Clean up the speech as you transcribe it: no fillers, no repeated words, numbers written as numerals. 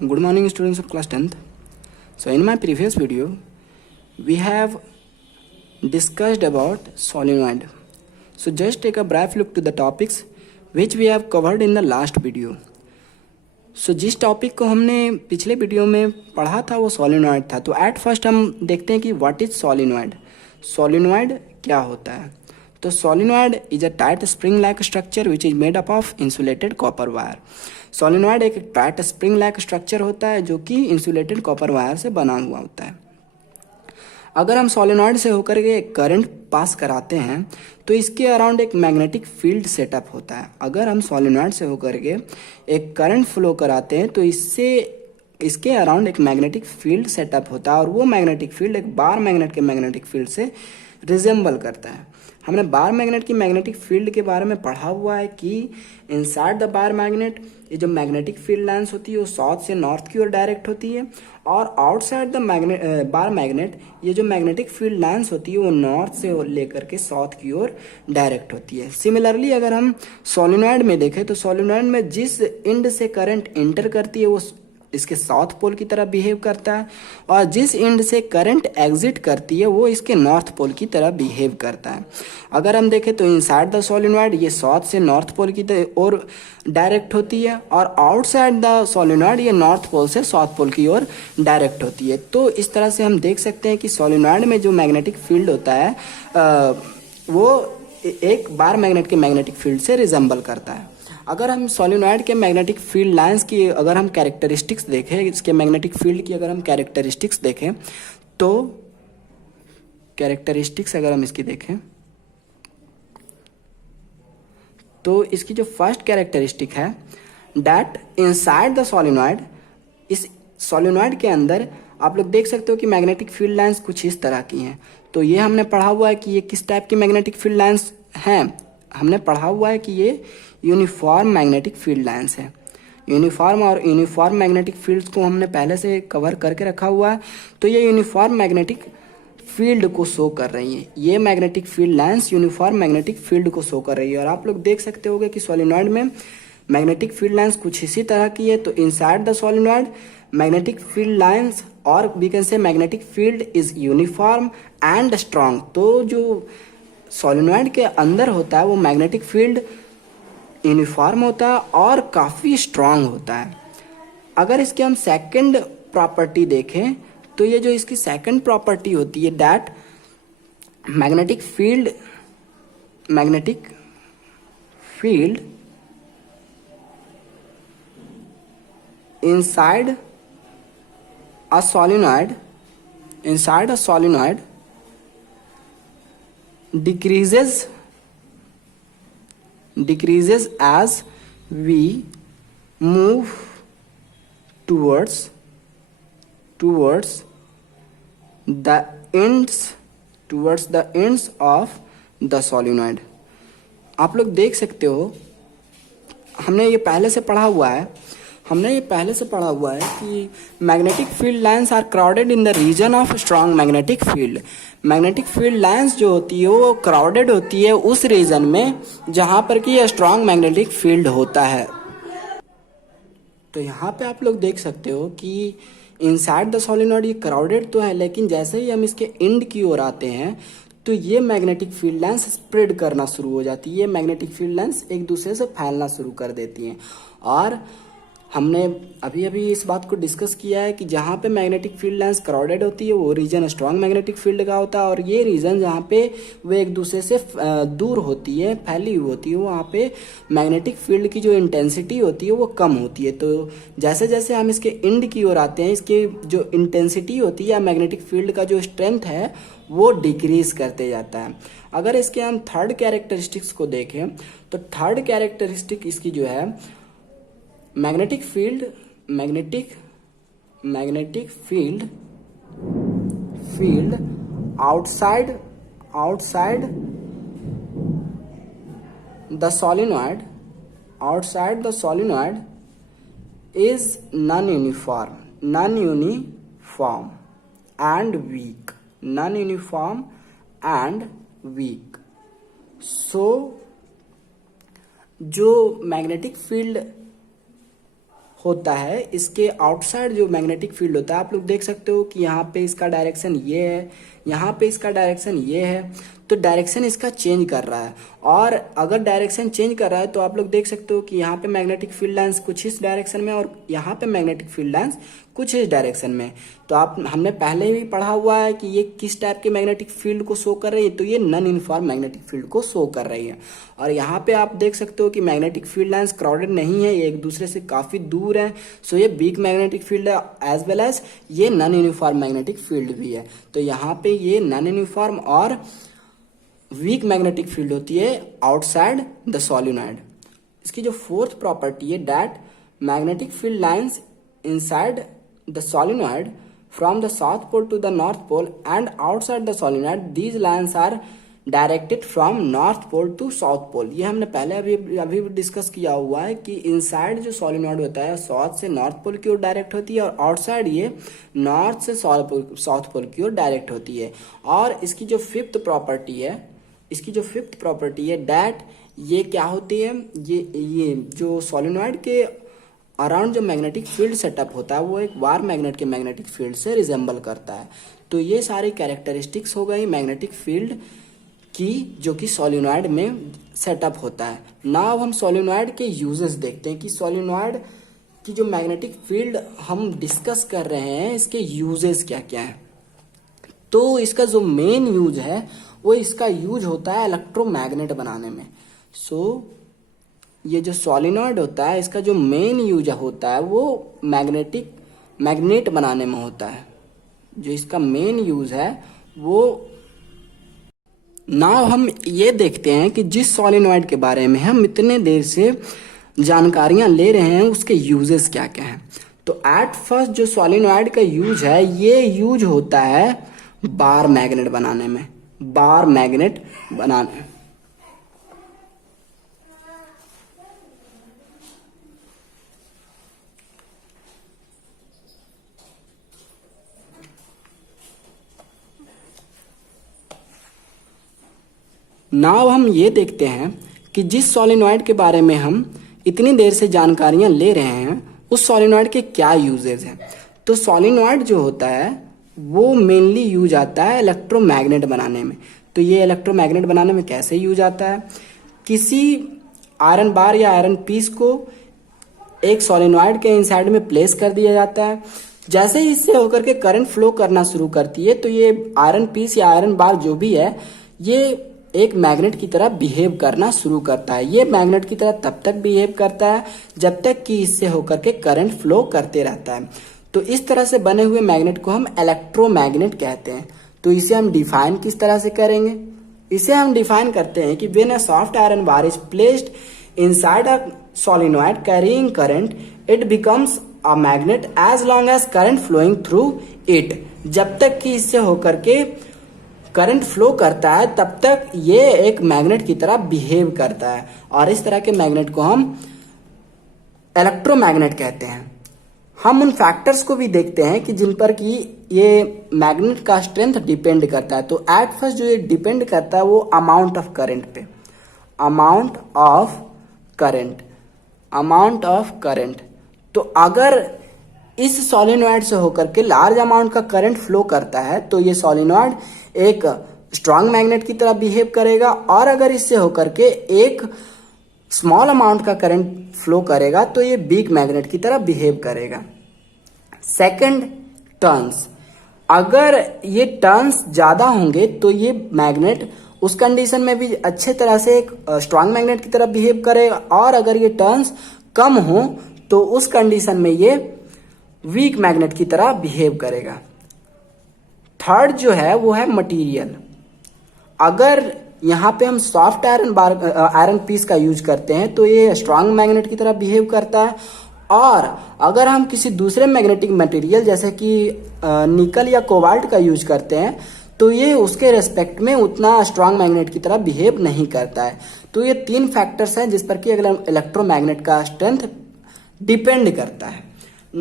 Good morning, students of class 10th. So in my previous video, we have discussed about solenoid. So just take a brief look to the topics which we have covered in the last video. So जिस topic को हमने पिछले video में पढ़ा था वो solenoid था. तो एट फर्स्ट हम देखते हैं कि व्हाट इज सोलिनॉइड. सोलिनॉइड क्या होता है. तो solenoid is a tight spring like structure which is made up of insulated copper wire. Solenoid एक टाइट स्प्रिंग लाइक स्ट्रक्चर होता है जो कि इंसुलेटेड कॉपर वायर से बना हुआ होता है. अगर हम सोलिनॉइड से होकर के करंट पास कराते हैं तो इसके अराउंड एक मैग्नेटिक फील्ड सेटअप होता है. अगर हम सोलिनॉइड से होकर के एक करंट फ्लो कराते हैं तो इसके अराउंड एक मैग्नेटिक फील्ड सेटअप होता है और वो मैग्नेटिक फील्ड एक बार मैग्नेट के मैग्नेटिक फील्ड से रिजेंबल करता है. हमने बार मैग्नेट की मैग्नेटिक फील्ड के बारे में पढ़ा हुआ है कि इनसाइड द बार मैग्नेट ये जो मैग्नेटिक फील्ड लाइंस होती है वो साउथ से नॉर्थ की ओर डायरेक्ट होती है और आउटसाइड द बार मैग्नेट ये जो मैग्नेटिक फील्ड लाइंस होती है वो नॉर्थ से लेकर के साउथ की ओर डायरेक्ट होती है. सिमिलरली अगर हम सोलिनॉइड में देखें तो सोलिनॉइड में जिस एंड से करंट एंटर करती है वो इसके साउथ पोल की तरह बिहेव करता है और जिस एंड से करंट एग्जिट करती है वो इसके नॉर्थ पोल की तरह बिहेव करता है. अगर हम देखें तो इनसाइड द सोलिनॉइड ये साउथ से नॉर्थ पोल की ओर डायरेक्ट होती है और आउटसाइड द सोलिनॉइड ये नॉर्थ पोल से साउथ पोल की ओर डायरेक्ट होती है. तो इस तरह से हम देख सकते हैं कि सोलिनॉइड में जो मैग्नेटिक फील्ड होता है वो एक बार मैग्नेट के मैग्नेटिक फील्ड से रिजेंबल करता है. अगर हम सोलिनॉइड के मैग्नेटिक फील्ड लाइंस की अगर हम कैरेक्टरिस्टिक्स देखें, इसके मैग्नेटिक फील्ड की अगर हम कैरेक्टरिस्टिक्स देखें तो कैरेक्टरिस्टिक्स अगर हम इसकी देखें तो इसकी जो फर्स्ट कैरेक्टरिस्टिक है दैट इनसाइड द सोलिनॉइड, इस सोलिनॉइड के अंदर आप लोग देख सकते हो कि मैग्नेटिक फील्ड लाइंस कुछ इस तरह की हैं. तो ये हमने पढ़ा हुआ है कि ये किस टाइप की मैग्नेटिक फील्ड लाइंस हैं. हमने पढ़ा हुआ है कि ये यूनिफॉर्म मैग्नेटिक फील्ड लाइंस है. यूनिफॉर्म और यूनिफॉर्म मैग्नेटिक फील्ड्स को हमने पहले से कवर करके रखा हुआ है. तो ये यूनिफॉर्म मैग्नेटिक फील्ड को शो कर रही है. ये magnetic field lines uniform magnetic field को शो कर रही है और आप लोग देख सकते होगे कि सोलिनॉइड में मैग्नेटिक फील्ड लाइंस कुछ इसी तरह की है. तो inside the solenoid magnetic field lines और we can say magnetic field is uniform and strong. तो जो सोलिनॉइड के अंदर होता है वो मैग्नेटिक फील्ड यूनिफॉर्म होता है और काफ़ी स्ट्रांग होता है. अगर इसके हम सेकंड प्रॉपर्टी देखें तो ये जो इसकी सेकंड प्रॉपर्टी होती है that magnetic field inside a solenoid decreases as we move towards the ends of the solenoid. आप लोग देख सकते हो हमने ये पहले से पढ़ा हुआ है कि magnetic field lines are crowded in the region of strong magnetic field. Magnetic field lines जो होती है वो क्राउडेड होती है उस रीजन में जहां पर कि स्ट्रॉन्ग मैग्नेटिक फील्ड होता है. तो यहाँ पे आप लोग देख सकते हो कि इनसाइड द सोलिनॉइड ये क्राउडेड तो है लेकिन जैसे ही हम इसके एंड की ओर आते हैं तो ये मैग्नेटिक फील्ड लाइंस स्प्रेड करना शुरू हो जाती है. ये मैग्नेटिक फील्ड लाइंस एक दूसरे से फैलना शुरू कर देती हैं और हमने अभी इस बात को डिस्कस किया है कि जहाँ पे मैग्नेटिक फील्ड लाइंस क्राउडेड होती है वो रीजन स्ट्रॉन्ग मैग्नेटिक फील्ड का होता है और ये रीजन जहाँ पे वो एक दूसरे से दूर होती है, फैली हुई होती है, वहाँ पे मैग्नेटिक फील्ड की जो इंटेंसिटी होती है वो कम होती है. तो जैसे जैसे हम इसके एंड की ओर आते हैं इसकी जो इंटेंसिटी होती है या मैग्नेटिक फील्ड का जो स्ट्रेंथ है वो डिक्रीज करते जाता है. अगर इसके हम थर्ड कैरेक्टरिस्टिक्स को देखें तो थर्ड कैरेक्टरिस्टिक इसकी जो है magnetic field outside the solenoid is non-uniform and weak. So जो मैग्नेटिक फील्ड होता है, इसके आउटसाइड जो मैग्नेटिक फील्ड होता है, आप लोग देख सकते हो कि यहाँ पे इसका डायरेक्शन ये है, यहाँ पे इसका डायरेक्शन ये है, तो डायरेक्शन इसका चेंज कर रहा है। और अगर डायरेक्शन चेंज कर रहा है तो आप लोग देख सकते हो कि यहाँ पे मैग्नेटिक फील्ड लाइंस कुछ इस डायरेक्शन में और यहाँ पे मैग्नेटिक फील्ड लाइंस कुछ इस डायरेक्शन में। तो हमने पहले भी पढ़ा हुआ है कि ये किस टाइप के मैग्नेटिक फील्ड को शो कर रही है, तो ये नॉन यूनिफॉर्म मैग्नेटिक फील्ड को शो कर रही है। और यहाँ पे आप देख सकते हो कि मैग्नेटिक फील्ड लाइंस क्राउडेड नहीं है, ये एक दूसरे से काफी दूर है। सो ये वीक मैग्नेटिक फील्ड है एज वेल एज ये नॉन यूनिफॉर्म मैग्नेटिक फील्ड भी है। तो यहाँ पे ये नॉन यूनिफॉर्म और वीक मैग्नेटिक फील्ड होती है आउटसाइड द सोलिनॉइड। इसकी जो फोर्थ प्रॉपर्टी है that magnetic field lines inside the solenoid from the south pole to the north pole and outside the solenoid these lines are directed from north pole to south pole. ये हमने पहले अभी discuss किया हुआ है कि inside जो solenoid होता है साउथ से नॉर्थ पोल की ओर डायरेक्ट होती है और आउटसाइड ये नॉर्थ से साउथ पोल की ओर डायरेक्ट होती है। और इसकी जो फिफ्थ प्रॉपर्टी है दैट ये क्या होती है, ये जो सोलिनॉइड के अराउंड जो मैग्नेटिक फील्ड सेटअप होता है वो एक वार मैग्नेट के मैग्नेटिक फील्ड से रिजेंबल करता है। तो ये सारी कैरेक्टरिस्टिक्स हो गई मैग्नेटिक फील्ड की जो कि सोलिनॉइड में सेटअप होता है। नाउ हम सोलिनॉइड के यूजेस देखते हैं कि सोलिनॉइड की जो मैग्नेटिक फील्ड हम डिस्कस कर रहे हैं इसके यूजेस क्या क्या है। तो इसका जो मेन यूज है वो इसका यूज होता है इलेक्ट्रोमैग्नेट बनाने में। ये जो सोलिनॉइड होता है इसका जो मेन यूज होता है वो मैग्नेट बनाने में होता है। जो इसका मेन यूज है वो नाउ हम ये देखते हैं कि जिस सोलिनॉइड के बारे में हम इतने देर से जानकारियां ले रहे हैं उसके यूजेस क्या क्या हैं। तो एट फर्स्ट जो सोलिनॉइड का यूज है ये यूज होता है बार मैग्नेट बनाने में। नाउ हम ये देखते हैं कि जिस सोलिनॉइड के बारे में हम इतनी देर से जानकारियां ले रहे हैं उस सोलिनॉइड के क्या यूजेस हैं। तो सोलिनॉइड जो होता है वो मेनली यूज आता है इलेक्ट्रोमैग्नेट बनाने में। तो ये इलेक्ट्रोमैग्नेट बनाने में कैसे यूज आता है, किसी आयरन बार या आयरन पीस को एक सोलिनॉइड के इनसाइड में प्लेस कर दिया जाता है। जैसे ही इससे होकर के करंट फ्लो करना शुरू करती है तो ये आयरन पीस या आयरन बार जो भी है ये एक मैग्नेट की तरह बिहेव करना शुरू करता है। ये मैग्नेट की तरह तब तक बिहेव करता है जब तक कि इससे होकर के करंट फ्लो करते रहता है। तो इस तरह से बने हुए मैग्नेट को हम इलेक्ट्रोमैग्नेट कहते हैं। तो इसे हम डिफाइन किस तरह से करेंगे, इसे हम डिफाइन करते हैं कि when a soft iron bar is placed inside a solenoid carrying current it becomes a magnet as long as current flowing through it. जब तक कि इससे होकर के करंट फ्लो करता है तब तक ये एक मैग्नेट की तरह बिहेव करता है और इस तरह के मैग्नेट को हम इलेक्ट्रोमैग्नेट कहते हैं। हम उन फैक्टर्स को भी देखते हैं कि जिन पर कि ये मैग्नेट का स्ट्रेंथ डिपेंड करता है। तो एट फर्स्ट जो ये डिपेंड करता है वो अमाउंट ऑफ करंट पे, अमाउंट ऑफ करंट। तो अगर इस सोलिनॉइड से होकर के लार्ज अमाउंट का करंट फ्लो करता है तो ये सोलिनॉइड एक स्ट्रॉन्ग मैग्नेट की तरह बिहेव करेगा, और अगर इससे होकर के एक स्मॉल अमाउंट का करंट फ्लो करेगा तो ये वीक मैग्नेट की तरह बिहेव करेगा। Second, turns. अगर ये टर्न्स ज्यादा होंगे तो ये मैग्नेट उस कंडीशन में भी अच्छे तरह से एक स्ट्रॉन्ग मैग्नेट की तरह बिहेव करेगा, और अगर ये टर्न्स कम हो तो उस कंडीशन में ये वीक मैग्नेट की तरह बिहेव करेगा। थर्ड जो है वो है मटेरियल। अगर यहाँ पे हम सॉफ्ट आयरन पीस का यूज करते हैं तो ये स्ट्रॉन्ग मैग्नेट की तरह बिहेव करता है, और अगर हम किसी दूसरे मैग्नेटिक मटेरियल जैसे कि निकल या कोबाल्ट का यूज करते हैं तो ये उसके रेस्पेक्ट में उतना स्ट्रॉन्ग मैग्नेट की तरह बिहेव नहीं करता है। तो ये तीन फैक्टर्स हैं जिस पर कि इलेक्ट्रोमैग्नेट का स्ट्रेंथ डिपेंड करता है।